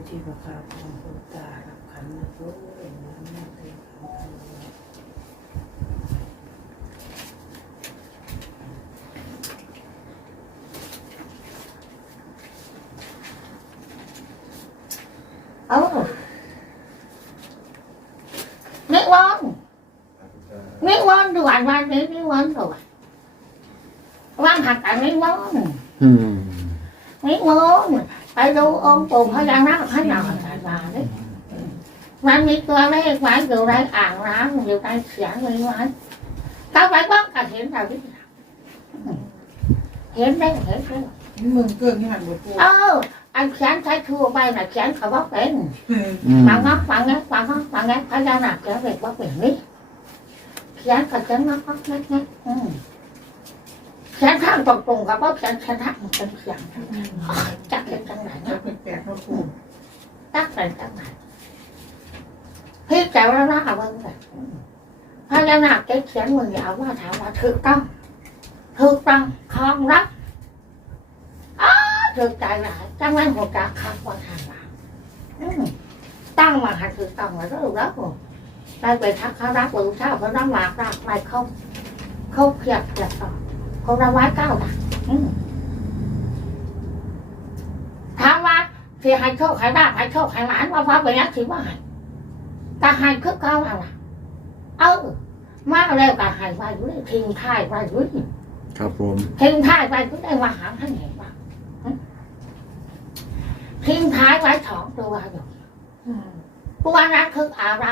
ปู่นิมนต์ปู่ที่ประคาของปู่ตารับขันนะโอ้ยน้ำมันเต็มขันเลยเออนิวรณ์นิวรณ์ด่วนวันนี้นิวรณ์ด่วนว่างหักแต่นิวรณ์อืมนิวรณ์ ไปดูองค์ปู่พญานาคให้หน่อยมาดิมันมีตัวเลขไว้อยู่ในอ่างน้ำอยู่ในเสียงมีไว้ก็ไปบ้างก็เห็นเราดิเห็นได้เห็นได้มึงเกินที่หันบ่ปู่เอออันเขียนใช้ทั่วไปน่ะเขียนเขาบอกเป็นอืมฟังงอกฟังงอกฟังงอกฟังงอกพญานาคเขียนเด็กบอกเป็นนี่เขียนกับเขียนงอกงอกงอกงอ กอืมเขียนทางตรงๆกับว่าเขียนเขียนทางเป็นเขียนจักเขียนจังไหนจะนะเป็นแปลกเนาะปู่จักเป็นจังไหนพี่แต่ว่าหน้าเบิ่งแบบพญานาคเขียนมือเอาว่าถามว่าถูกต้องถูกต้องคลองรักอ้าถูกใจหลายจังนั้นหัวกาคักว่าทางว่าอืมตั้งมาหันถูกต้องมาแล้วรักได้ไปทักเขารักหรือเช่าเขารักหลากรักไปเขาเขาเพียบเพียบต่อ เขาระไว้เก้าดักอืมถามว่าที่ให้โชคให้ได้ให้โชคให้หลานว่าว่าเป็นยังถือว่าให้ตาให้คือเก้าอะไรเออมาแล้วตาให้ไว้ด้วยทิ้งท้ายไว้ด้วยครับผมทิ้งท้ายไว้ก็ได้ว่าหาให้เห็นว่าทิ้งท้ายไว้สองตัวอยู่อืมตัวนั้นคืออะไร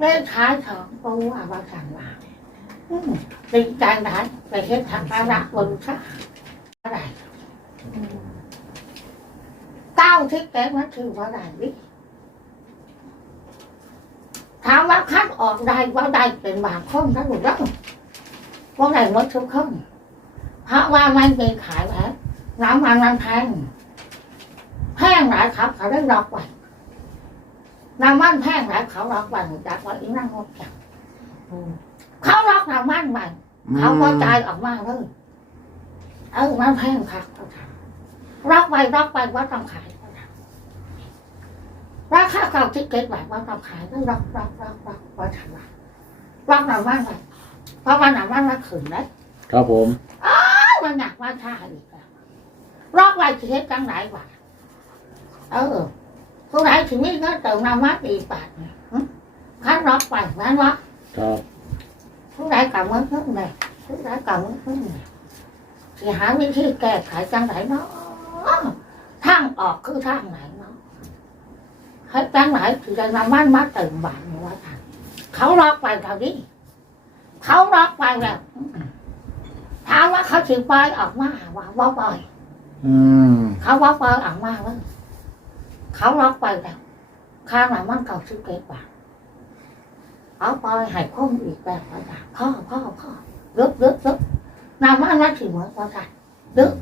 เลขท้ายสองตัวว่าสั่งว่าอืม เป็นใจไหนไปเห็นทางการรักบนชาอะไรเก้าทิศแกมันถือว่าอะไรวิถามว่าคัดออกได้ว่าได้เป็นบางคนทั้งหมดแล้วว่าได้หมดทุกคนเพราะว่ามันมีขายแล้วน้ำมันมันแพงแพงหลายเขาเขาได้รอกไว้น้ำมันแพงหลายเขารอกไว้จากว่าอีนั่งงดจัง เขารอกน้ำมันไว้เขาพอใจายออกมาเลยเออมันแพงค่ะเขาทำรอกไว้รอกไว้ว่าต้องขายเขาทำราคาเก่าที่เก็บไว้ว่าต้องขายก็รอกรอกรอกรอกว่าทำไว้รอกน้ำมันไว้เพราะว่าน้ำมันมันขึ้นได้ครับผมมันหนักว่าชาอีกแล้วรอกไว้สิเฮ็ดจังไหนวะเออผู้ใดถึงมีก็เติมน้ำมันอีกบาทเนี่ยหึคันรอกไปงั้นวะครับ ผู้ใดกำมือขึ้นเลยผู้ใดกำมือขึ้นเลยสิหาวิธีแก้ไขจังไหนเนาะทางออกคือทางไหนเนาะให้จังไหนถึงจะน้ำมันมาเติมบาทนี่ว่าทางเขารอกไปเท่านี้เขารอกไปแล้วถามว่าเขาถือปล่อยออกมาว่าว่าปล่อยเขาว่าปล่อยออกมาว่าเขาล็อกไปแล้วข้างหลังมันเก่าสิบเกตบาท เอาปล่อยให้คงอีกแบบว่าพ่อพ่อพ่อลึกลึกลึกน้ำมันมาถึงเหมือนว่าจ้ะลึก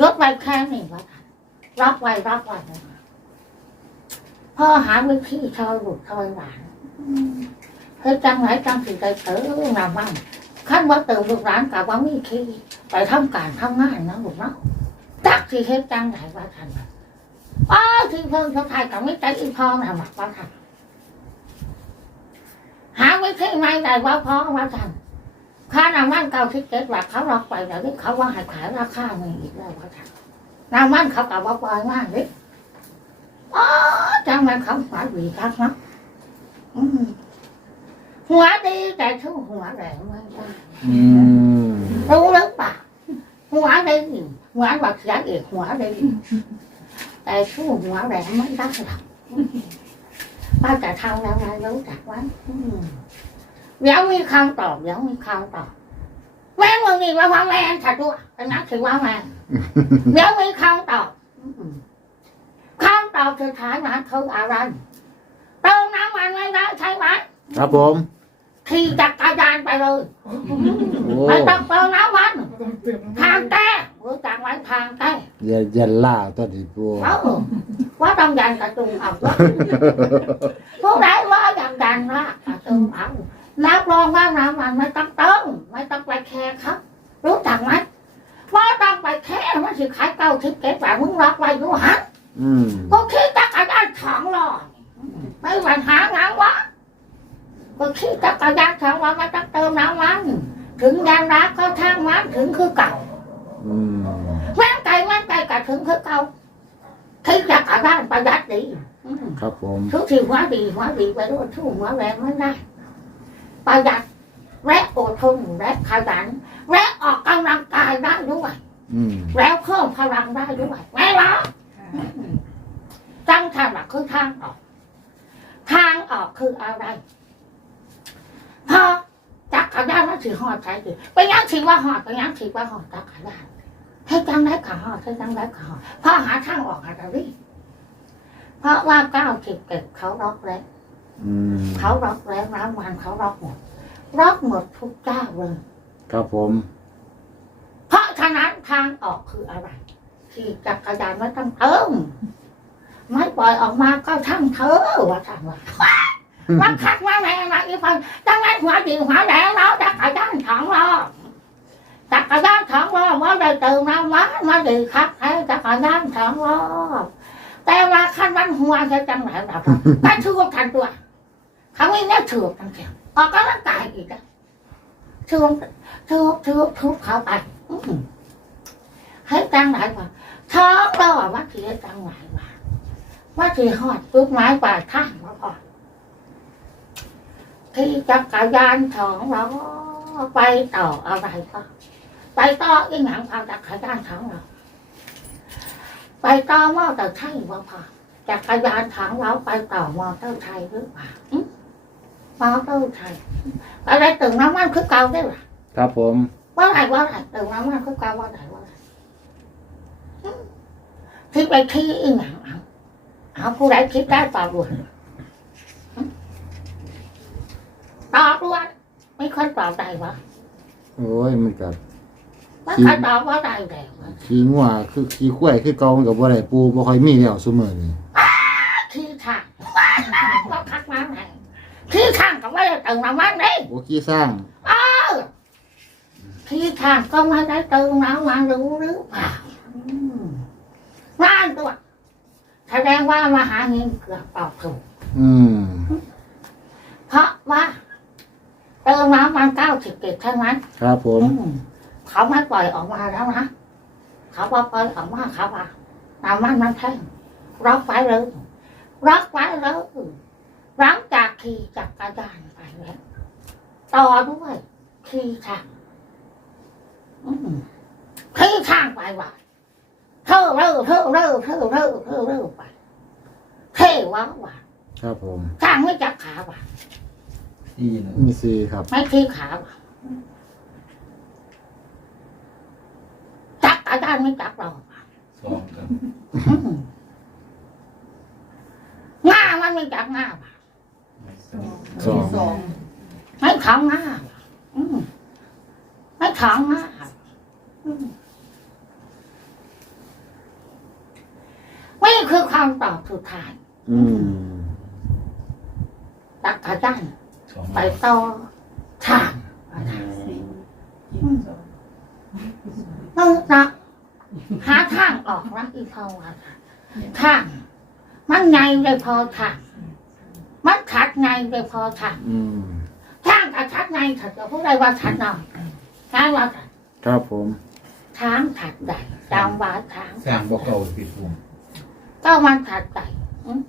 ลึกไปแค่นี้ว่าจ้ะล็อกไว้ล็อกไว้พ่อหาวิธีชอยบุตรชอยหลานอืมเฮ้ยจังไหนจังสิได้เติมน้ำมันขั้นว่าเติมลูกร้านกับว่ามีที่ไปทำการทำงานนะลูกเนาะจักสิเฮ็ดจังไหนว่าทันว่าอ้าที่เพิ่งเขาไทยกับไม่ใจอีพองนะหมักว่าทัน ไม่ใช่ไม่ได้ว่าพอว่าทันค่าน้ำมันเก่าที่เก็บว่าเขาล็อกไปแล้วนี่เขาว่าให้ขายราคาหนึ่งอีกแล้วว่าทันน้ำมันเขากับว่าปล่อยมากเลยอ๋อจังมันเขาหวานดีครับเนาะอืมหัวดีแต่ชั่วหัวแรงไม่ได้อืมรู้หรือเปล่าหัวได้หัวบักเสียเอกหัวได้แต่สู้หัวแหลมไม่ได้หรอก ป้าจะทำแล้วไงรู้จักไว้อืมเดี๋ยวมีคำตอบเดี๋ยวมีคำตอบแม่มึงนี่ว่าว่าแม่ถัดด้วยอันนั้นถือว่าแม่เดี๋ยวมีคำตอบอืมคำตอบสุดท้ายนะคืออะไรเติมน้ำมันไม่ได้ใช่ไหมครับผมขี่จักรยานไปเลยโอ้ไม่ต้องเติมน้ำมันก็ต้องเติมน้ำทามังนแต้รู้จักไว้ทางแต้อย่าอย่าล่าตัวนี้ปูเอ้า ว่าต้องยันกระตุงเอาว่าผู้ใดว่าอย่างดันนะกระตุงเอารับรองว่าน้ำมันไม่ต้องเติมไม่ต้องไปแค่ครับ รู้จักไหมว่าต้องไปแค่มันสิขายเก้าทิพเก็บแบบมึงรับไว้ดูฮะอืมก็ขี่จักรยานสองล้อไม่มีปัญหาหนังวะก็ขี่จักรยานสองล้อมาตั้งเติมน้ำมันถึงยานรักก็ทางมันถึงคือเก่าอืมแม่งไก่แม่งไก่ก็ถึงคือเก่า ขี่จักรยานประหยัดดีอืมครับผมทุกทีหัวดีหัวดีไปด้วยทุกหัวแรงไม่ได้ประหยัดและอดทนและขยันและออกกำลังกายได้ด้วยอืมแล้วเพิ่มพลังได้ด้วยแม่ละจังทางหลักคือทางออก ทางออกคืออะไรพอจักรยานมันถือหอดใช่ดิไปยังถือว่าหอดไปยังถือว่าหอดจักรยาน ให้จังได้ขาหอดให้จังได้ขาหอดพอหาทางออกหาทางนี้เพราะว่าเก้าสิบเอ็ดเขาล็อกแล้วอืมเขาล็อกแล้วน้ำมันเขาล็อกหมดล็อกหมดทุกเจ้าเลย ครับผม เพราะฉะนั้นทางออกคืออะไรขี่จักรยานไม่ต้องเติมไม่ปล่อยออกมาก็ช่างเธอว่าช่างว่ามันขัดมาแรงนะอีพันดังนั้นหัวดีหัวแดงแล้วจักรยานสองล้อ จักรยานสองล้อว่าได้เติมน้ำมันมาดีครับให้จักรยานสองล้อแต่ว่าคันมันหัวจะจังไหนแบบก็ถือว่าทันตัวเขาไม่แน่ถือทั้งเสียออกกำลังกายอีกอะถือถือถือทุบเขาไปอืมให้จังไหนวะท้องเราอะว่าที่ให้จังไหนวะว่าที่หอดปุ๊บไม้ป่าข้างมาพอที่จักรยานสองเราไปต่ออะไรก็ ไปต่ออีหยังพาจักรยานสองเราไปต่อมอเตอร์ไซค์ว่าพอจักรยานสองเราไปต่อมอเตอร์ไซค์หรือเปล่าอืมมอเตอร์ไซค์อะไรตึงน้ำมันคือเก่าได้หรอครับผมว่าไหนว่าไหนเติมน้ำมันก็กลายว่าไหนว่าไหนอืมที่ไปที่อีหยังเอาเอาผู้ใดคิดได้ตอบด่วนอืมตอบด่วนไม่ค่อยตอบได้วะโอ้ยมันกับไม่ค่อยตอบว่าได้แล้ววะขี้งัวคือขี้ข้วยคือเก่ามันกับบ่ได้ปูบ่ค่อยมีแล้วซุมื้อนี้ขี้ข้างก็คักน้ำไหนขี้ข้างก็ไม่ได้เติมน้ำมันเลยบ่ขี้สร้างขี้ข้างก็ไม่ได้เติมน้ำมันรู้หรือเปล่าอืมนั่นตัวแสดงว่ามาหาเงินเกือบตอบถูกอืม เพราะว่าเติมน้ำมันเก้าสิบเจ็ดใช่ไหมครับผมอืม เขาไม่ปล่อยออกมาแล้วนะเขาว่าปล่อยออกมาเขาว่าน้ำมันมันแท่งล็อกไว้เลยล็อกไว้เลยหลังจากขี่จักรยานไปแล้วต่อด้วยขี่ทางอืมขี่ทางไปว่าเท่าเร็วเท่าเร็วเท่าเร็วเท่าเร็วไปเท่ว้าวว่าครับผมทางไม่จักขาว่าที่นะมีสีครับไม่ที่ขาว่ะจัก อาจารย์ไม่จักเราว่ะสองกันอืมง่ามันไม่จักง่าว่ะสองสองไม่ของง่าว่ะอืมไม่ของง่าอืมนี่คือคำตอบสุดท้ายอืมจักอาจารย์สองไปต่อทางสี่สองนึกนะ หาทางออกนะอีพอว่าทางมันไงเลยพอทางมันชัดไงเลยพอทางอืมทางกับชัดไงถัดจะพูดได้ว่าชัดหน่อยใช่ว่าชัดครับผมทางถัดใดจำว่าทางสร้างบ่เก่าปิดปุ่มก็มันถัดใดอืม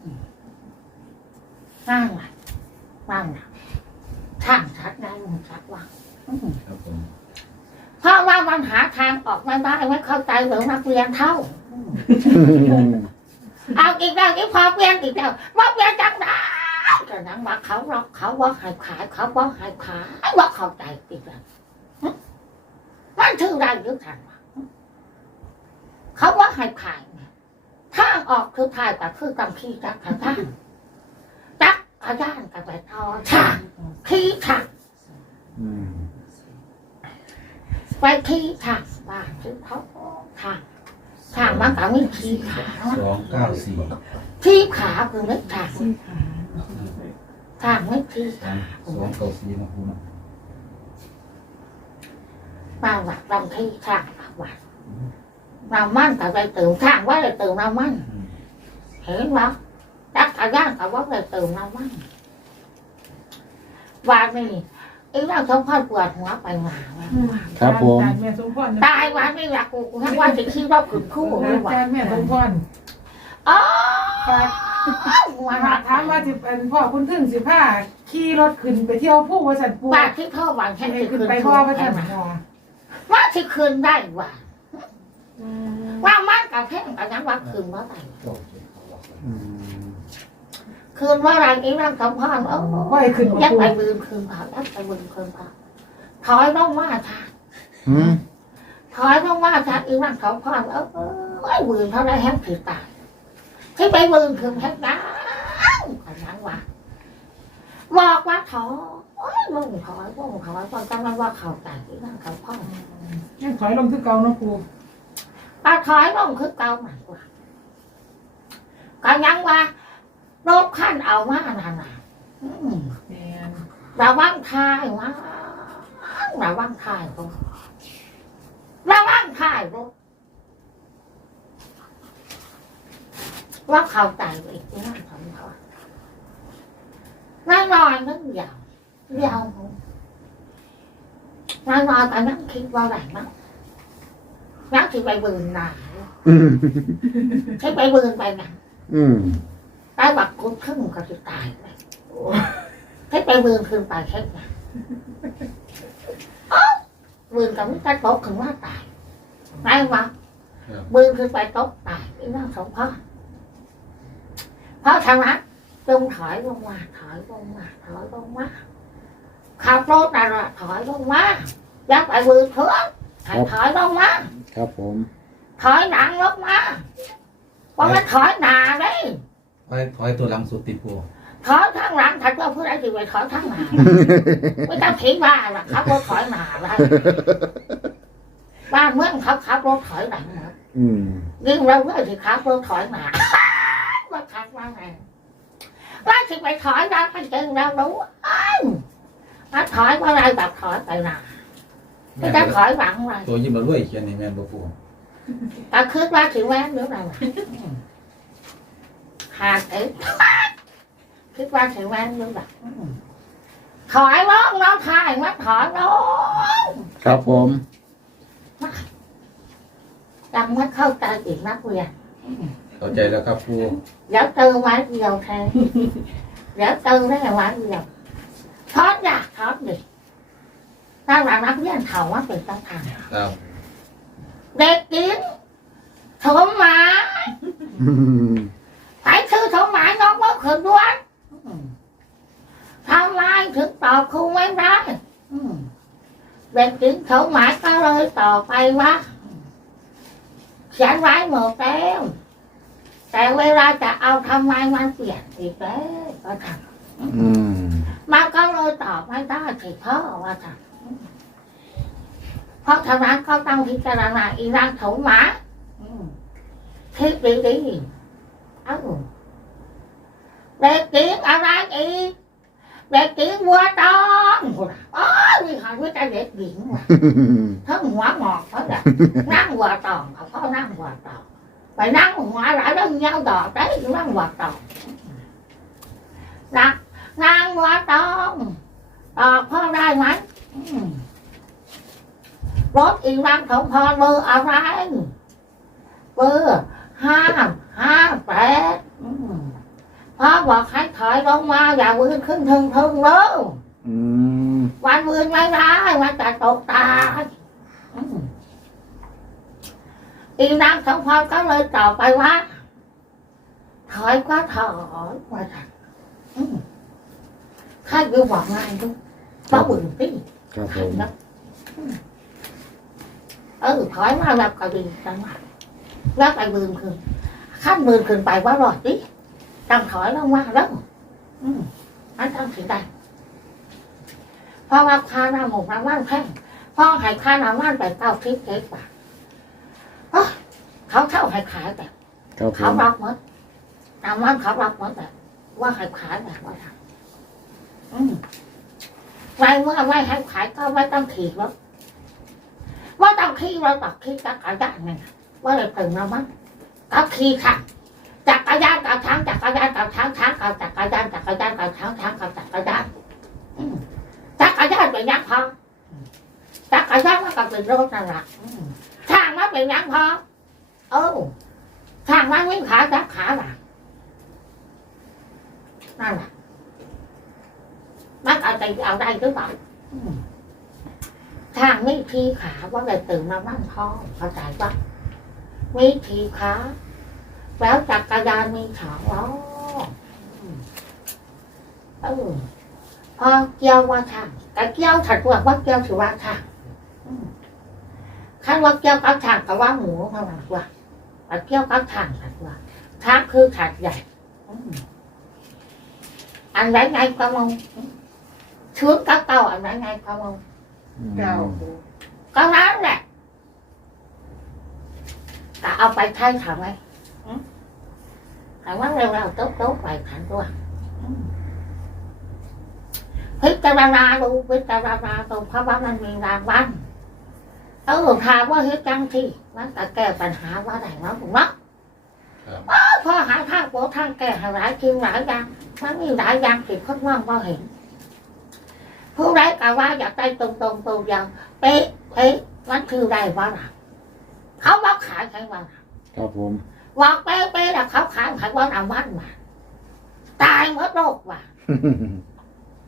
นั่นแหละนั่นแหละทางชัดไงมันชัดว่าอืมครับผมเพ ราะว่ามันหาทางออกไม่ได้ไม่เข้าใจเหมือนนักเรียนเท่า เอาอีกแล้วอีกพอเปลี่ยนอีกแล้วว่าเปลี่ยนจังได้แต่นั้นว่าเขาหรอกเขาว่าให้ขายเขาว่าให้ขายว่าเข้าใจอีกแล้วหึมันชื่อได้หรือทันวะเขาว่าให้ขายไงทางออกคือทายกับคือกำขี้จักรยานจักรยานกับไปต่อทางขี้ทางอืม ไปขี้ทางบ้านคือเขาทางทางมันก็มีขี้ขาเนาะสองเก้าสี่ขี้ขาคือนึกทางสี่ขาทางไม่ขี้สามสองเก้าสี่นะคุณนะมาวัดลำที่ทางมาวัดน้ำมันกับไปเติมทางว่าไปเติมน้ำมันอืมเห็นไหมจักรยานกับว่าเลยเติมน้ำมันวาน นี่อีร่างสมพรปวดหัวไปหมาว่ะครับผม แม่สมพรตายวันนี่อยากกูทั้งวันจะคิดว่าขึ้นคู่เลยว่ะแม่สมพรอ๋อมาถามว่าสิเป็นพ่อคุณถึงสิพาขี่รถขึ้นไปเที่ยวผู้ว่าสันปูบ้านที่พ่อหวังแค่ให้จะขึ้ขึ้นนไปไปพ่พ่ออว่าแค่สันไหนพ่อว่าที่คืนได้ว่ะว่ามันกับแค่กับยังว่าคืนว่าไหนอืม คืนว่าอะไรอีร่างสมพรเออว่าให้ขึ้นยักปูไปบืนคืนเขายักไปบืนคืนเขาถอยลงมาค่ะหืมถอยลงมาค่ะอีร่างสมพรเออเออบืนเท่าไรแห้งถือตายที่ไปบืนคืนแห้งดังกันนั้นว่าบอกว่าถอยโอ้ยลงถอยลงถอยตอนกำลังว่าเขาใจอีร่างสมพรยังถอยลงที่เก่าเนาะปูตาถอยลงคือเก่าใหม่กว่าก็ยังว่า รถขั้นเอามานั่นน่ะอืมแม่นระวังทายว่าระวังทายรถระวังทายรถว่าเข้าใจอีกนะสำคัญนายนอนนึกยาวยาวนายนอนแต่นั่งคิดว่าอะไรมั้งนักที่ไปบืนหนาอืมใช่ไปบืนไปนะอืมได้บัก คุณครึ่งก็จะตายไปใช่ไปบืนคืนไปใช่ไหมบืนกับมิตรโต๊ะถึงว่าตายได้ปะครับบืนคือไปโต๊ะตายนี่น่าสงพ่อเพราะฉะนั้นจงถอยลงมาถอยลงมาถอยลงมาขับรถน่ะถอยลงมาอยักไปบืนเพื่อนให้ถอยลงมาครับผม ถอยหลังลงมาเพราะมันถอยหน้าเลย ถอยถอยตัวหลังสุดติปูถอยข้างหลังถ้าเจ้าผู้ใดจะไปถอยข้างหน้าไม่ต้องทิ้งบ้านหรอกขับรถถอยหน้าได้บ้านเมืองเขาขับรถถอยหลังหมดอืมยิ่งเราเมื่อที่ขับรถถอยหน้าว่าขับว่าไงว่าจะไปถอยได้ก็จริงเรารู้อ้าวถ้าถอยว่าอะไรแบบถอยไปหน้าไม่ได้ถอยหลังอะไรตัวยิ้มเราด้วยเขียนในแมนบ่ปูก็คิดว่าถึงแม้นหรือเปล่าหาเอ๊ะคิดว่าถึงแม้นหรือเปล่า ถอยลงน้องชายมาถอยลงครับผมยังไม่เข้าใจอีกนักเรียนเข้าใจแล้วครับปูเดี๋ยวเจอไว้เดียวแทนเดี๋ยวเจอได้ไว้เดียวช้อนอยากช้อนดิถ้าหลังนักเรียนเขาว่าเป็นต้องทางครับเด็กกินสมหมายอืม ใครชื่อสมหมายน้องว่าขืนด้วยทำไมถึงตอบครูไม่ได้เด็กกินสมหมายก็เลยต่อไปว่าเขียนไว้หมดแล้วแต่เวลาจะเอาทำไมมันเปลี่ยนอีกแล้วก็ทำมมันก็เลยตอบไม่ได้สิพ่อว่าทำเพราะฉะนั้นก็ต้องพิจารณาอีร่างสมหมายอืมคิดดีๆ เอ้าเด็กกินอะไรอีกเด็กกินวัวตองอ๋อมีหอยไม่ใจเด็กหญิงว่ะทั้งหัวหงอกเขาแบบนั่งวัวตองเขาก็นั่งวัวตองไปนั่งหัวหลายแล้ว nhau đỏ đấy นั่งวัวตองนั่งนั่งวัวตองตอบพ่อได้ไหมอืมรถอีรังของพ่อเบอร์อะไรเบอร์ห้าห้าแปดอืมพ่อบอกให้ถอยลงมาอย่าวืนขึ้นทึงทึงๆเลยอืมวันวืนไม่ได้มันจะตกตายอืมอีนางสมพรก็เลยตอบไปว่าถอยก็ถอยมาจ้ะอืมข้าอยู่บอกงานดูป้าบุญพี่ครับผมนะเออถอยมาแบบกระดิ่งจังหวะ แล้วไปบืนคืนขั้นบืนคืนไปว่ารอดดิต้องถอยลงมาแล้วอืมอันต้องถึงได้เพราะว่าคาน้ำหมกน้ำว่านแพงพ่อให้ค่าน้ำว่านไปเก้าทิพย์เจ็ดบาทเอ้ยเขาเช่าให้ขายแบบครับผเขามรับหมดน้ำว่านเขารับหมดแบบว่าให้ขายแบบว่าทำอืมไม่เมื่อไม่ให้ขายก็ไม่ต้องขี่รถว่าต้องขี่รถตักขี่จักรยานไง ว่าเลยถึงแล้วมั้งก็ขี่ค่ะจักรยานกับช้างจักรยานกับช้างช้างกับจักรยานจักรยานกับช้างช้างกับจักรยานจักรยานเป็นยังพอจักรยานมันก็เป็นรถนั่นแหละช้างมันเป็นยังพอเออช้างมันวิ่งขาจักขาหลังนั่นแหละมันเอาใจเอาได้หรือเปล่าอืมช้างไม่ทีขาว่าได้ตื่นมาบ้านพ่อเข้าใจปะ มีทีขาแล้วจักรยานมีสองล้ออืมเออพอเกี่ยวว่าทางแต่เกี่ยวถัดว่าว่าเกี่ยวถือว่าทางอืมคันว่าเกี่ยวกับทางกับว่าหมูเท่านั้นว่าแต่เกี่ยวกับทางถัดว่าทางคือถัดใหญ่อืมอันไหนไงก็มองชุดกับเก่าอันไหนไงก็มองเก้าก็นั้นแหละ ก็เอาไปใช้ทำไมถามว่าเร็วเรา tốt tốt vậy thành ตัวพิจารณาดูพิจารณาดูเพราะว่ามันมีรางวัลเออถามว่าเฮ็ดจังที่มันก็แก้ปัญหาว่าไหนเนาะถูกเนาะครับพอหาทางโปทางแก้ให้หลายจริงหลายอย่างมันมีหลายอย่างที่คนว่างว่าเห็น ผู้ใดก็ว่าอยากได้ตรงตรงๆตรงอย่างเป๊ะเป๊ะมันคือได้ว่าล่ะ เขาบอกขายใครว่าล่ะครับผมว่าเป๊ะเป๊ะแล้วเขาขายขายว่าเอามันมาตายหมดโรคว่ะ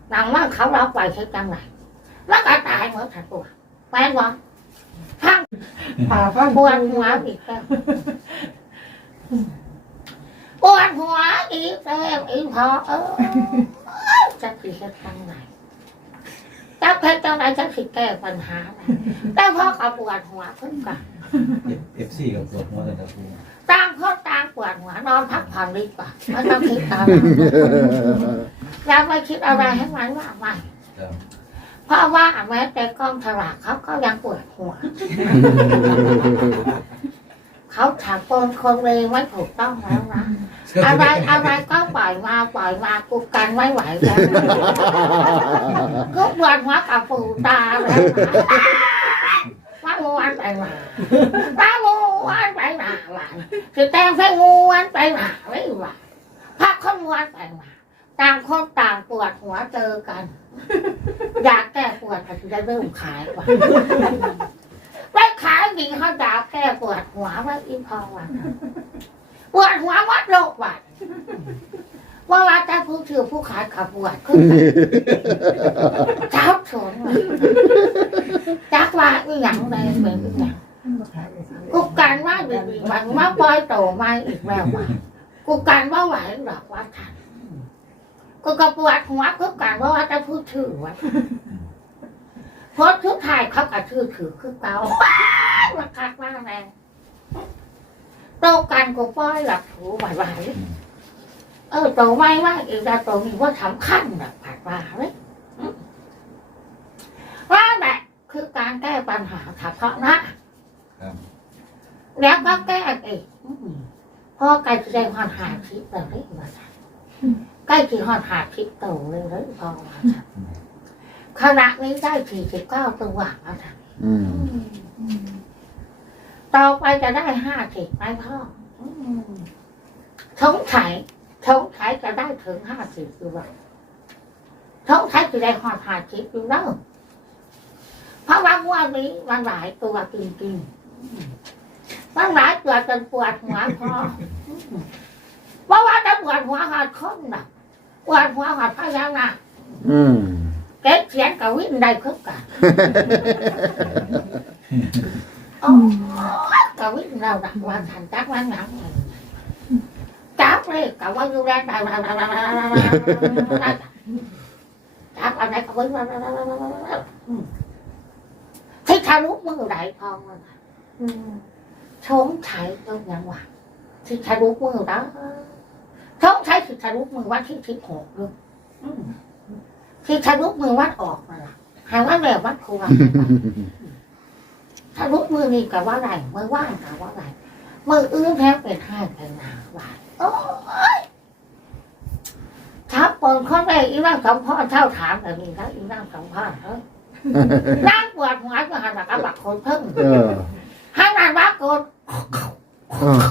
หนังว่าเขารับไปใช้จังไหนแล้วก็ตายหมดทั้งตัวแม่นวะทั้งผ่าฟังปวดหัวอีกแล้วปวดหัวอีกแล้วอีกพอเออจะสิเฮ็ดจังไหนจะเฮ็ดจังไหนจะสิแก้ปัญหาไหนแต่พอเขาปวดหัวเพิ่งกัน เอฟซีกับปวดหัวเลยครับปูต่างคนต่างปวดหัวนอนพักผ่อนดีกว่าไม่ต้องคิดอะไรอย่าไปคิดอะไรให้มันมากมายครับเพราะว่าแม้แต่กล้องฉลากเขาก็ยังปวดหัว เขาถักคนคนเลวไม่ถูกต้องแล้วนะอะไรอะไรก็ปล่อยมาปล่อยมากูกันไม่ไหวแล้วก็ปวดหัวกับปูตาแล้วนะว่า งูอันไปมาว่างูอันไปมาว่าคือแตงใส่งูอันไปมาไม่ว่าพักคนงูอันไปมาต่างคนต่างปวดหัวเจอกัน อยากแก้ปวดก็จะได้เริ่มขายว่ะไม่ขายจริงเขาอยาแก้ปวดหัวว่าอีพอวันปวดหัววัดโลกวัด ว่าว่าแต่ผู้ถือผู้ขายขับปวดขึ้นไปจ้าสนว่ะจักว่าอีหยังใดเป็นอีหยังกูกันว่าดีๆมันมาปล่อยโตมาอีกแล้วว่ะกูกันว่าไหวหรอกว่าทันกูก็ปวดหัวกูกันว่าว่าแต่ผู้ถือว่ะเพราะทุกทายเขาก็ถือถือคือเก่าว่าคักมากแรงโตกันกูปล่อยหลับถูไหวๆ เออโตไม่ว่าอีกแล้วโตมีว่าสำคัญแบบผ่านมาเลยอืมว่าแบบคือการแก้ปัญหาเฉพาะหนะครับแล้วก็แก้อีกอืมพอใกล้จะได้หอดหาทิพย์แล้วเลยว่าซั่นใกล้จะหอดหาทิพย์โตเลยเลยพอว่าซั่นขณะนี้ได้สี่สิบเก้าตัวแล้วจ้ะอืมต่อไปจะได้ห้าสิบไหมพ่ออืมสงสัย สงสัยจะได้ถึงห้าสิบหรือเปล่าสงสัยจะได้หอดหาสิบอยู่แล้วเพราะว่าวันนี้มันหลายตัวจริงๆมันหลายตัวจนปวดหัวพออืมเพราะว่าจะปวดหัวหอดคนน่ะปวดหัวหอดพยานาคอืมเก็บเขียนกับวิ่งได้คือกันโอ้ยกับวิ่งเราดักวันทันจักวันหนัง จับเลยกับว่าอยู่แรงได้จับอะไรกับวิ่งที่ทะลุมือไหลทองมันชงไฉตรงยังหวะที่ทะลุมือแล้วชงไฉที่ทะลุมือวันที่สิบหกเลยที่ทะลุมือวัดออกมาละหาว่าแบบวัดครูทะลุมือนี่กับว่าไรมือว่างกับว่าไรมืออื้อแท้เป็นห้าเป็นหนาว่า โอ้ยทับปนข้อแรกอีนั่งสองพ่อเท่าถามแต่นี่แล้วอีนั่งสองพ่อเฮ้ยนั่งปวดหัวก็หันมากระบักคนเพิ่งเออให้มันว่าโกนเออ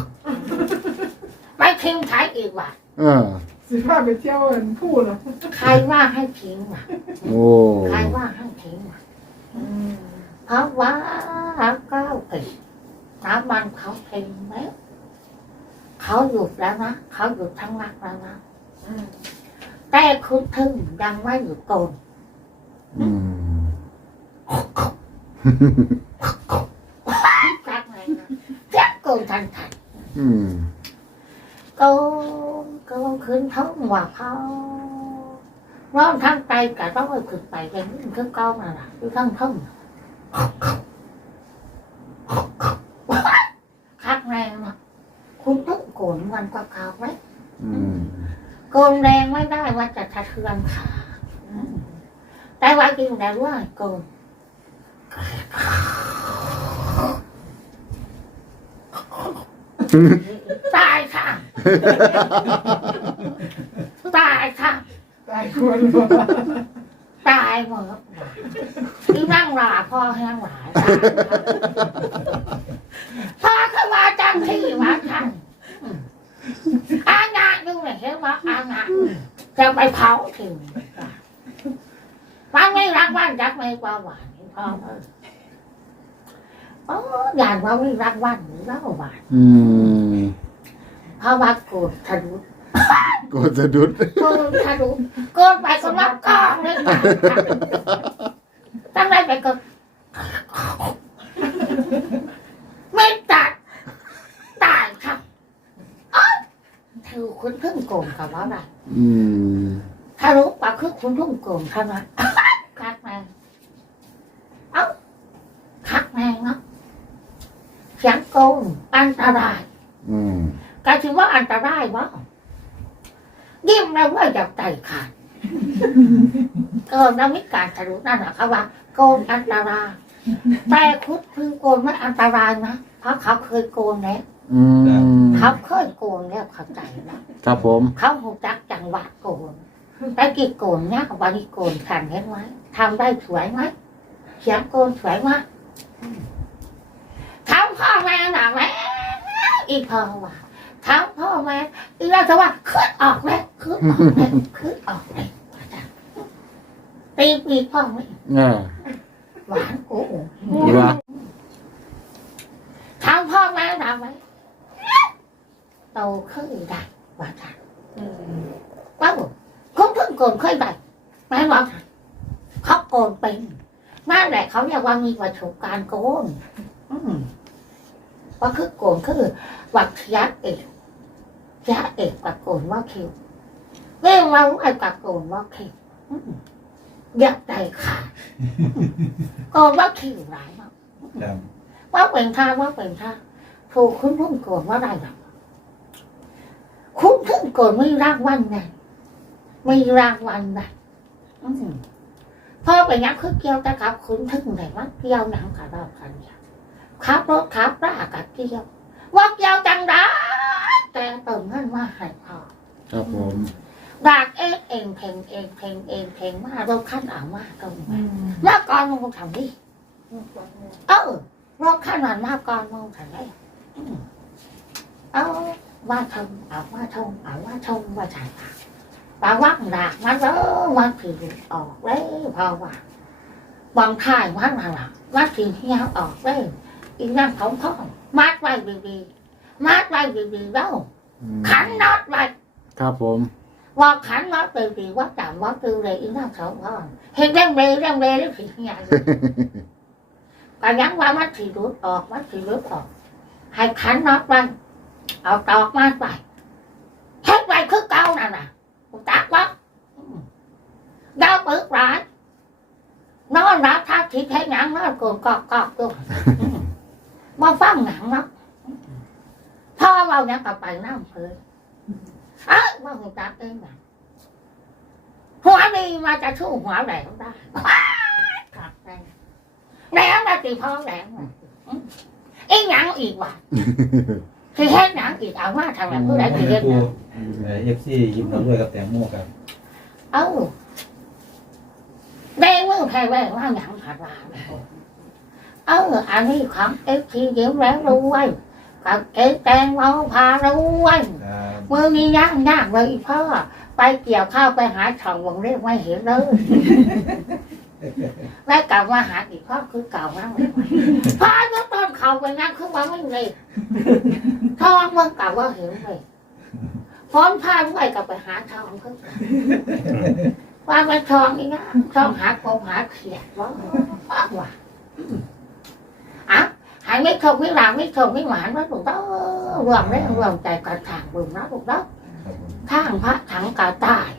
ไปเททิ้งใช้อีกว่ะเออสิพาไปเที่ยวอันผู้เหรอใครว่าให้ทิ้งว่ะโอ้ใครว่าให้ทิ้งว่ะอืมเพราะว่าเก้าปีน้ำมันเขาทิ้งแล้ว เขาหยุดแล้วนะเขาหยุดทั้งรักแล้วนะอืมแต่คุณทึ่งยังไม่หยุดโกนอืมรักไงนะแจ๊กโกนทันทันอืมโกนโกนขึ้นท้องว่าเขาร้องทั้งใจกับร้องขึ้นไปเป็นเรื่องเครื่องเก้าน่ะนะคือทั้งท้องคักแรงนะ คุณต้องโกนมันก็เขาไหมอืมโกนแรงไม่ได้ว่าจะสะเทือนขาอืมแต่ว่าจริงแล้วว่าโกนตายค่ะตายค่ะตายคนบ่ตายหมดที่นั่งหลาพ่อแห้งหลายพ่อคือว่าจังที่ว่าจังอืมอางานดูเลยเห็นว่าอางานจะไปเผาถึงมันไม่รักบ้านรักไม่กว่าหวานพ่อเออ โอ้ยานว่าไม่รักบ้านหรือรักหวานอืมเพราะว่าโกรธทะลุกดสะดุดโกรธทะลุโกรธไปก็รับกองเลยค่ะตั้งได้ไปก็ไม่ตัดตายครับอ๊ะเธอคุณเพิ่งโกงกับว่าอะไรอืม ถ้ารู้ปากคือคุณเพิ่งโกงเท่านั้นคักแมงเอ้าคักแมงเนาะ เสียงโกงอันตรายอืมกาถือว่าอันตรายวะยิ้มแล้วว่าอยากใจขาดเกินแล้วมิการทะลุนั่นแหละเขาว่าโกนอันตรายแต่คุดคือโกนไม่อันตรายนะเพราะเขาเคยโกนแล้วอืมเขาเคยโกนแล้วเข้าใจแล้วครับผมเขาหูจักจังหวะโกนแต่กี่โกนเนี่ยวันนี้โกนขันเห็นไหมทำได้สวยไหมเสียงโกนสวยมาก ทำพ่อแม่หนาแม่อีกพ่อว่าทำพ่อแม่อีกแล้วจะว่าขึ้นออกแล้วขึ้นออกแล้วขึ้นออกแล้วตีปีกพ่อไม่เออหวานโอ้โหดีว่าทำพ่อแม่หนาแม่โตขึ้นได้ว่าจ้ะอืมว้าวคุณเพิ่งโกนเคยได้แม่บอกเขาโกนเป็นนั่นแหละเขาเรียกว่ามีประสบการณ์โกน อืม ว่าคือโกนคือวักยัดเอกยัดเอกกับโกนว่าคิวเรื่องเราไอ้กับโกนว่าคิวอยากใจขาดโกนว่าคิวหลายมากว่าเป็นท่าว่าเป็นท่าถูกคุณเพิ่งโกนว่าได้หรอกคุณเพิ่งโกนไม่รางวัลไงมีรางวันะอืมพ่อไปยักคือเกี่ยวแต่กับ คุณทึ่งไหนว่าเกี่ยวหนังกับเรากันเนี่ย ขับรถขับรากับเกี่ยวว่าเกี่ยวจังได้แต่เติมเงินมาให้พ่อครับผมดากเองเองเพลงเองเพลงเองเพลงมาเราขั้นเอามาตรงอืนี้มแล้วก่อนมึงทำดิเออเราขั้นนั้นมาก่อนมึงทำได้อืมเอามาทำเอามาทำเอามาทำมาใส่ปากปาวักดากมันเออมันถือออกเลยเพราะว่าบางท่ายมันน่ะล่ะมันถือเหี้ยออกเลย อีนั่นของพ่อมัดไว้ดีๆมัดไว้ดีๆแล้วอืมขันน็อตไว้ครับผมว่าขันน็อตดีๆว่าจำว่าตือเลยอีนั่นของพ่อเห็นเร่งเบเร่งเบแล้วถือเหี้ยอยู่ก็ยังว่ามันถือรุดออกมันถือรุดออก ให้ขันน็อตไว้เอาตอกมาไปเฮ็ดไว้คือเก่านั่นน่ะตักวะดาวปึกร้ายนอนรับทักทิศให้หนังนอนโกนกอกกอกด้วยมาฟังหนังเนาะพ่อเราเนี่ยกลับไปน้ำเพลเอ้ยว่าหัวตักเองแบบหัวนี่มาจะชู้หัวแหลมได้ครับแรงแหลมได้ตีพ่อแหลมอีหยังอีกว่ะคือเฮ็ดหนังอีกเอามาทำแบบผู้ใดคือเฮ็ดหปูนังเอฟซียิ้มเราด้วยกับแตงโมกันเอ้าแดงมือแพ้แรงว่าหยังผัดว่า เอออันนี้ของเอฟทีเดี๋ยวแล้วรู้ไว้กับเอแตงเราพารู้ไว้ครับมือนี้ย่างย่างเลยอีพ่อไปเกี่ยวข้าวไปหาช่องวงเรียกไม่เห็นเลยได้กลับมาหาอีกพ่อคือเก่ามากเลยพ่อจะต้นเขาไปนั่งคือว่าไม่เลยทองเมื่อกลับว่าเห็นเลยฟ้อนผ้าไว้กลับไปหาทองคือกันว่าไปทองนี่นะทองหากบหาเขียดว่าว่า อะหายไม่ทงไม่หลางไม่ทงไม่หวานว่าถูกต้องรวมได้รวมใจกระถางบึงนะถูกต้องข้างพระถังกระต่าย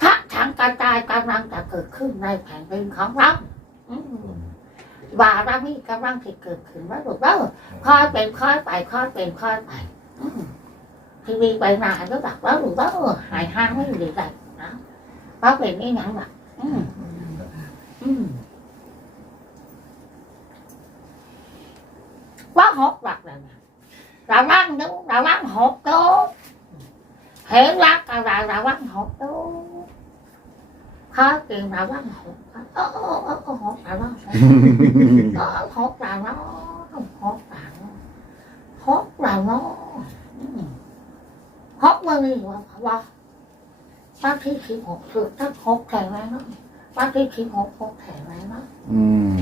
พระถังกระต่ายกำลังจะเกิดขึ้นในแผ่นดินของเราบารมีกำลังที่เกิดขึ้นว่าถูกต้องค่อยเป็นค่อยไปค่อยเป็นค่อยไปทีวีไปนาก็แบบว่าถูกต้องหายห้างไม่ดีใจนะเพราะเป็นนี่ยังแบบอืมอืม ว่าหกหลักเลยนะระวังดูระวังหกดูเห็นรักอะไรระวังหกตัวข้ากินระวังหกเออเออเออเออหกระวังหกเออหกระวังหกระวังหกระวังอืมหกมือนี่ว่าว่าป้าที่สิบหกคือถ้าหกแข็งแรงเนาะป้าที่สิบหกหกแข็งแรงเนาะ อืม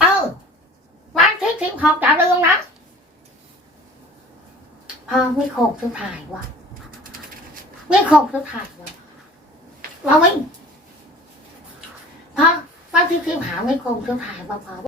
เออวันที่สิบหกจะเรื่องนะพอไม่ โคกสุดท้ายวะไม่โคกสุดท้ายวะเราไม่พอวันที่สิบหาไม่โคกสุดท้ายวะพอ